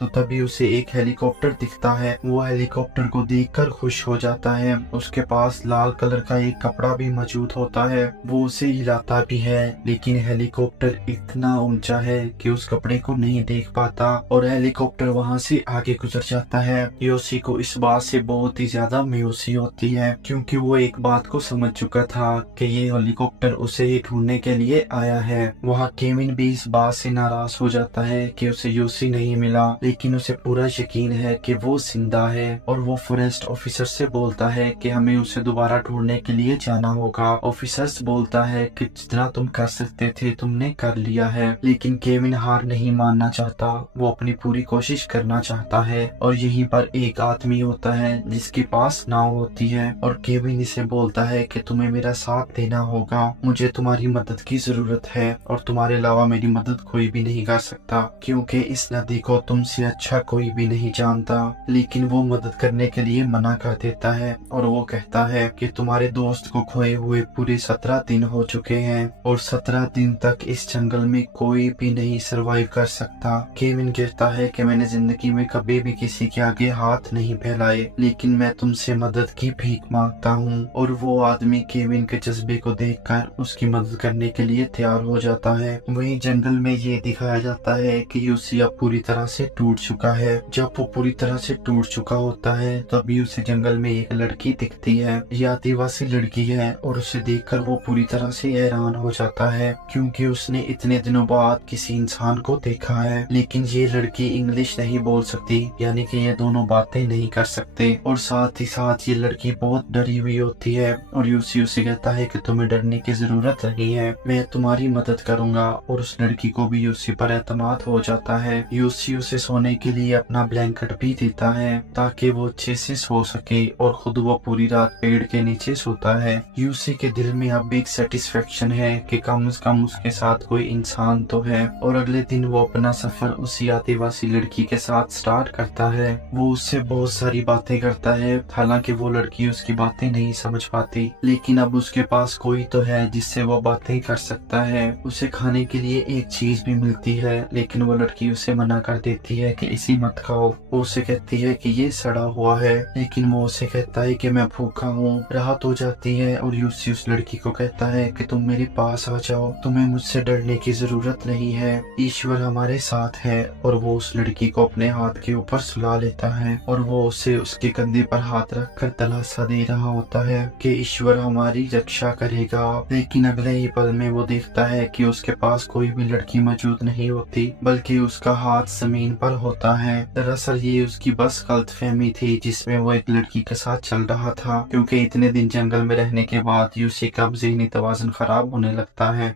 तो तभी उसे एक हेलीकॉप्टर दिखता है। वो हेलीकॉप्टर को देखकर खुश हो जाता है। उसके पास लाल कलर का एक कपड़ा भी मौजूद होता है। वो उसे हिलाता भी है, लेकिन हेलीकॉप्टर इतना ऊंचा है कि उस कपड़े को नहीं देख पाता और हेलीकॉप्टर वहां से आगे गुजर जाता है। योशी को इस बात से बहुत ही ज्यादा मायूसी होती है, क्योंकि वो एक बात को समझ चुका था कि ये हेलीकॉप्टर उसे ही ढूंढने के लिए आया है। वहाँ केविन भी इस बात से नाराज हो जाता है कि उसे योशी नहीं मिला, लेकिन उसे पूरा यकीन है कि वो जिंदा है। और वो फॉरेस्ट ऑफिसर से बोलता है कि हमें उसे दोबारा ढूंढने के लिए जाना होगा। ऑफिसर्स बोलता है कि जितना तुम कर सकते थे तुमने कर लिया है, लेकिन केविन हार नहीं मानना चाहता। वो अपनी पूरी कोशिश करना चाहता है। और यहीं पर एक आदमी होता है जिसके पास नाव होती है, और केविन इसे बोलता है कि तुम्हें मेरा साथ देना होगा, मुझे तुम्हारी मदद की जरूरत है और तुम्हारे अलावा मेरी मदद कोई भी नहीं कर सकता, क्योंकि इस नदी को तुमसे अच्छा कोई भी नहीं जानता। लेकिन वो मदद करने के लिए मना कर देता है और वो कहता है कि तुम्हारे दोस्त को खोए हुए पूरे 17 दिन हो चुके हैं और 17 दिन तक इस जंगल में कोई भी नहीं सरवाइव कर सकता। केविन कहता है कि मैंने जिंदगी में कभी भी किसी के आगे हाथ नहीं फैलाए, लेकिन मैं तुमसे मदद की भीख मांगता हूँ। और वो आदमी केविन के जज्बे को देखकर उसकी मदद करने के लिए तैयार हो जाता है। वहीं जंगल में ये दिखाया जाता है कि यूसी अब पूरी तरह से टूट चुका है। जब वो पूरी तरह से टूट चुका होता है तभी उसे जंगल में एक लड़की दिखती है। ये आदिवासी लड़की है और उसे देखकर वो पूरी तरह से हैरान हो जाता है, क्योंकि उसने इतने दिनों बाद किसी इंसान को देखा है। लेकिन ये लड़की इंग्लिश नहीं बोल सकती, यानी कि ये दोनों बातें नहीं कर सकते। और साथ ही साथ ये लड़की बहुत डरी हुई होती है और यूसी उसे कहता है कि तुम्हें डरने की जरूरत नहीं है, मैं तुम्हारी मदद करूंगा। और उस लड़की को भी यूसी पर एतमाद हो जाता है। यूसी उसे सोने के लिए अपना ब्लैंकेट भी देता है ताकि वो अच्छे से सो सके, और खुद वो पूरी रात पेड़ के नीचे सोता है। यूसी के दिल में अब एक सेटिस्फेक्शन है कि कम से कम उसके साथ कोई इंसान तो है। और अगले दिन वो अपना सफर उसी आदिवासी लड़की के साथ स्टार्ट करता है। वो उससे बहुत सारी बातें करता है, हालांकि वो लड़की उसकी बातें नहीं समझ पाती, लेकिन अब उसके पास कोई तो है जिससे वो बातें कर सकता है। उसे खाने के लिए एक चीज भी मिलती है, लेकिन वो लड़की उसे मना कर देती है कि इसी मत खाओ। वो उसे कहती है कि ये सड़ा हुआ है, लेकिन वो उसे कहता है कि मैं भूखा हूँ। राहत हो जाती है और यूसी उस लड़की को कहता है कि तुम मेरे पास आ जाओ, तुम्हें मुझसे डरने की जरूरत नहीं है, ईश्वर हमारे साथ है। और वो उस लड़की को अपने हाथ के ऊपर सुला लेता है और वो उसे उसके कंधे पर हाथ रखकर दिलासा दे रहा होता है कि ईश्वर हमारी रक्षा करेगा। लेकिन अगले ही पल में वो देखता है कि उसके पास कोई भी लड़की मौजूद नहीं होती, बल्कि उसका हाथ जमीन पर होता है। दरअसल ये उसकी बस गलतफहमी थी जिसमें वो एक लड़की के साथ चल रहा था, क्योंकि इतने दिन जंगल में रहने के बाद यूसी का ज़हनी तवाज़ुन खराब होने लगता है।